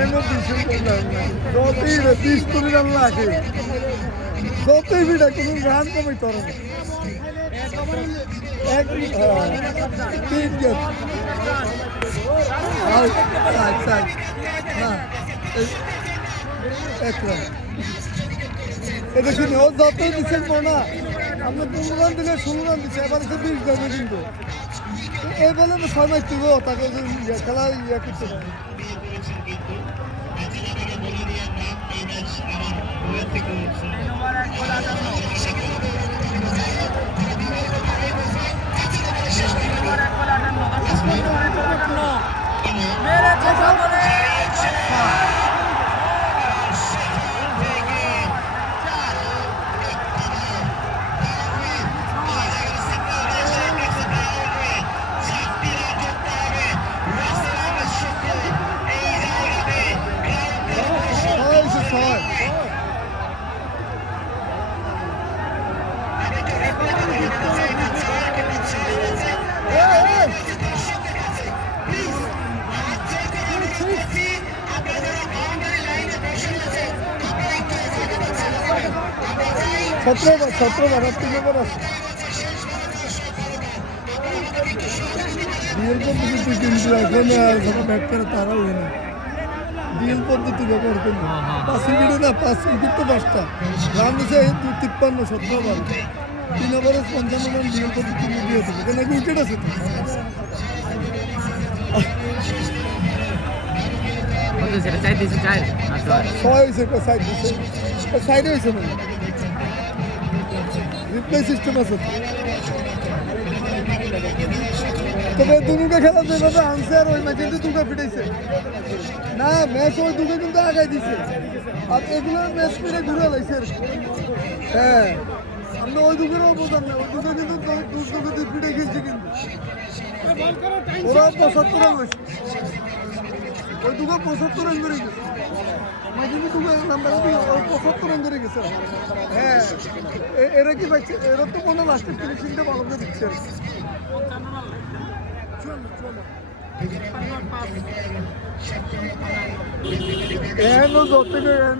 এনো বিশেষ করলাম না যতই 20 রান লাগে যতই বিটা কোনো রান কমই করে না এক 3 গেট আউট সাইড না এক রান এটা শুনে ও যতই দিচ্ছেন না আমরা 15 রান দিলে 16 রান দিচ্ছে এবার 20 দেবে কিন্তু এই বলে সময় তুইব তাকে খেলা ইয়ে করতে পারে সতেরো বার 3 ওভার আছে ডিএল পদ্ধতি কিন্তু এখন যারা ব্যাট করে তারা হয় না ডিএল পদ্ধতি ব্যবহার করলো 5 উইকেটে না 5 উইকেট তো 5টা রান দিচ্ছে 53 17 বার 3 ওভারে 55 রান ডিএল পদ্ধতি দিয়ে দেবে কেন উইকেট আছে তো সাইডে হয়েছে না রিপ্লে সিস্টেম আছে তবে দুটো খেলা যেভাবে আনছে আর ওই ম্যাচে দুটো ফিটাইছে না ম্যাচ ওই দুটো কিন্তু আগাই দিছে আর এগুলো ম্যাচ ফিরে ঘুরে লাইছে হ্যাঁ আমরা ওই দুটোরও বোঝাম না ওই দুটো কিন্তু দুটো ফিটে খেলছে কিন্তু ওরা 75 রান হয়েছে ওই দুটো 75 রান করে গেছে মাঝে দুটো নাম্বার 75 রান করে গেছে হ্যাঁ এরা কি পাচ্ছে এরা তো কোনো লাস্টের ফিনিশিংটা ভালো করে দিচ্ছে এনো যত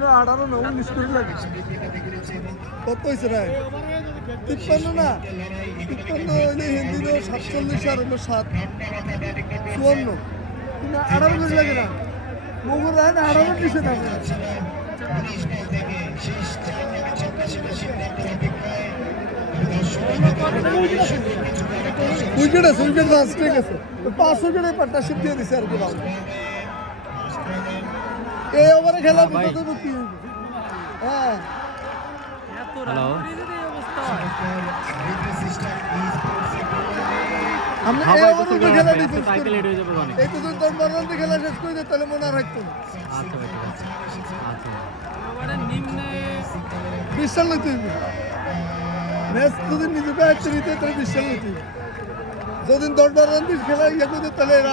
18 না 19 করে লাগে কত হয়েছে রে 53 না 53 হইলে হিন্দি 47 আর 7 54 কিন্তু 18 করে লাগে না মোগর রান 18 দিছে না উইকেট আছে উইকেট লাস্ট ঠিক আছে 5 উইকেটে পার্টনারশিপ দিয়ে দিছে আর কি ভালো এই ওভারে খেলা বুঝতে তো কি হ্যাঁ হ্যালো আমরা এই ওভারে খেলা দিছি সাইকেল হেড হয়ে যাবে অনেক এই তো তোর মরণ খেলা শেষ করে দে তাহলে মনে রাখতো আচ্ছা ভাই আচ্ছা ওভারে নিম্নে বিশাল লইতে ম্যাচ যদি নিজে ব্যাট নিতে তাহলে বিশাল লইতে যদি 10-12 রান দিয়ে খেলা ইয়ে করে তাহলে এরা